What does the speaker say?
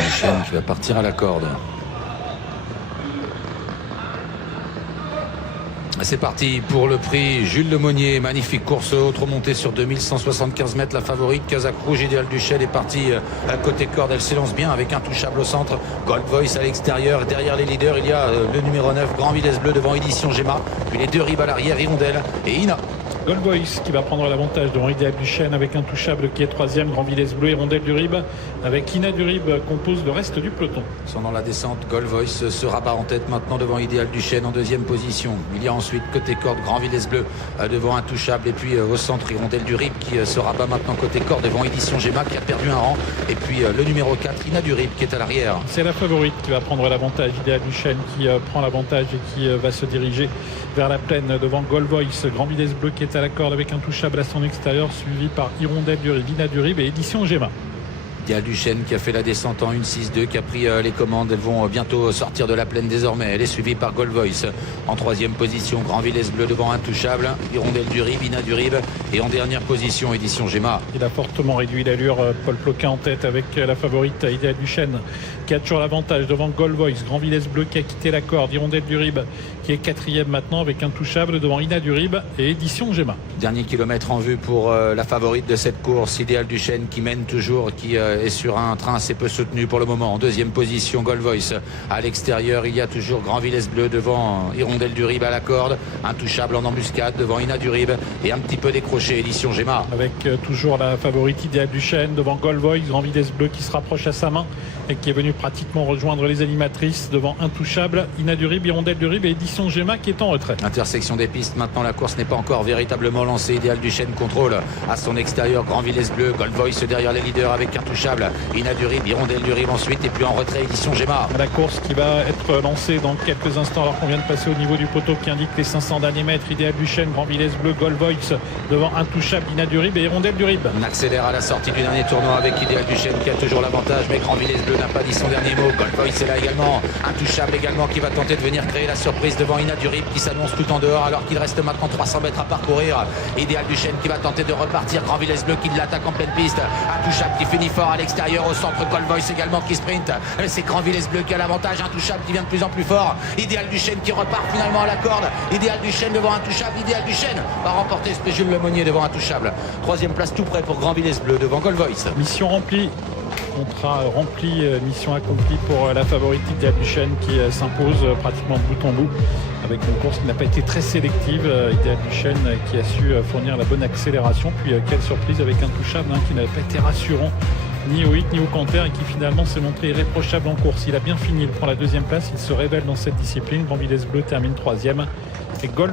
Duchesne qui va partir à la corde. C'est parti pour le prix Jules Lemonnier. Magnifique course, autre montée sur 2175 mètres. La favorite, Kazakh Rouge, Idéal Duchesne est partie à côté corde. Elle s'élance bien avec Intouchable au centre. Gold Voice à l'extérieur. Derrière les leaders, il y a le numéro 9, Grand Vitesse Bleu devant Édition Gemma. Puis les deux ribes à l'arrière, Hirondelle et Ina. Gold Voice qui va prendre l'avantage devant Idéal Duchesne avec Intouchable qui est troisième, Grand Vitesse Bleu et Rondelle du Rib avec Ina du Rib compose le reste du peloton. Sont dans la descente, Gold Voice se rabat en tête maintenant devant Idéal Duchesne en deuxième position. Il y a ensuite côté corde Grand Vitesse Bleu devant Intouchable et puis au centre Hirondelle du Rib qui se rabat maintenant côté corde devant Édition Gemma qui a perdu un rang et puis le numéro 4 Ina du Rib qui est à l'arrière. C'est la favorite qui va prendre l'avantage, Idéal Duchesne qui prend l'avantage et qui va se diriger vers la plaine devant Gold Voice, Grand Vitesse Bleu qui est à la corde avec Intouchable à son extérieur suivi par Hirondelle du Rib, Ina du Rib et Édition Gemma. Idéal Duchesne qui a fait la descente en 1-6-2, qui a pris les commandes. Elles vont bientôt sortir de la plaine désormais. Elle est suivie par Gold Voice. En troisième position, Grand Vitesse Bleu devant Intouchable. Hirondelle du Rib, Ina du Rib. Et en dernière position, Édition Gemma. Il a fortement réduit l'allure. Paul Ploquin en tête avec la favorite Idéal Duchesne qui a toujours l'avantage devant Gold Voice. Grand Vitesse Bleu qui a quitté la corde. Hirondelle du Rib qui est quatrième maintenant avec Intouchable devant Ina du Rib et Édition Gemma. Dernier kilomètre en vue pour la favorite de cette course, Idéal Duchesne qui mène toujours, qui est sur un train assez peu soutenu pour le moment. En deuxième position, Gold Voice. À l'extérieur, il y a toujours Grand Vitesse Bleu devant Hirondelle du Rib à la corde. Intouchable en embuscade devant Ina du Rib et un petit peu décroché, Édition Gemma. Avec toujours la favorite Idéal Duchesne devant Gold Voice, Grand Vitesse Bleu qui se rapproche à sa main et qui est venu pratiquement rejoindre les animatrices devant Intouchable, Ina du Rib, Hirondelle du Rib et Édition Gemma qui est en retrait. Intersection des pistes, maintenant la course n'est pas encore véritablement lancée. Idéal Duchesne contrôle à son extérieur, Grand Vitesse Bleu, Gold Voice derrière les leaders avec Intouchable, Ina du Rib, Hirondelle du Rib ensuite et puis en retrait Édition Gemma. La course qui va être lancée dans quelques instants alors qu'on vient de passer au niveau du poteau qui indique les 500 derniers mètres. Idéal Duchesne, Grand Vitesse Bleu, Gold Voice devant Intouchable, Ina du Rib et Hirondelle du Rib. On accélère à la sortie du dernier tournoi avec Idéal Duchesne qui a toujours l'avantage, mais Grand Vitesse Bleu n'a pas dit son dernier mot. Gold Voice est là également, Intouchable également qui va tenter de venir créer la surprise devant Ina du Rib qui s'annonce tout en dehors alors qu'il reste maintenant 300 mètres à parcourir. Idéal Duchesne qui va tenter de repartir, Grand Vitesse Bleu qui l'attaque en pleine piste, Intouchable qui finit fort à l'extérieur, au centre Gold Voice également qui sprint. C'est Grand Vitesse Bleu qui a l'avantage, Intouchable qui vient de plus en plus fort, Idéal Duchesne qui repart finalement à la corde, Idéal Duchesne devant Intouchable, Idéal Duchesne va remporter ce Jules Lemonnier devant Intouchable. Troisième place tout près pour Grand Vitesse Bleu devant Gold Voice. Mission remplie. Contrat rempli, mission accomplie pour la favorite Idéal Duchesne qui s'impose pratiquement de bout en bout avec une course qui n'a pas été très sélective. Idéal Duchesne qui a su fournir la bonne accélération. Puis quelle surprise avec Intouchable qui n'avait pas été rassurant ni au hit ni au canter et qui finalement s'est montré irréprochable en course. Il a bien fini, il prend la deuxième place, il se révèle dans cette discipline. Grand Vitesse Bleu termine troisième et Gold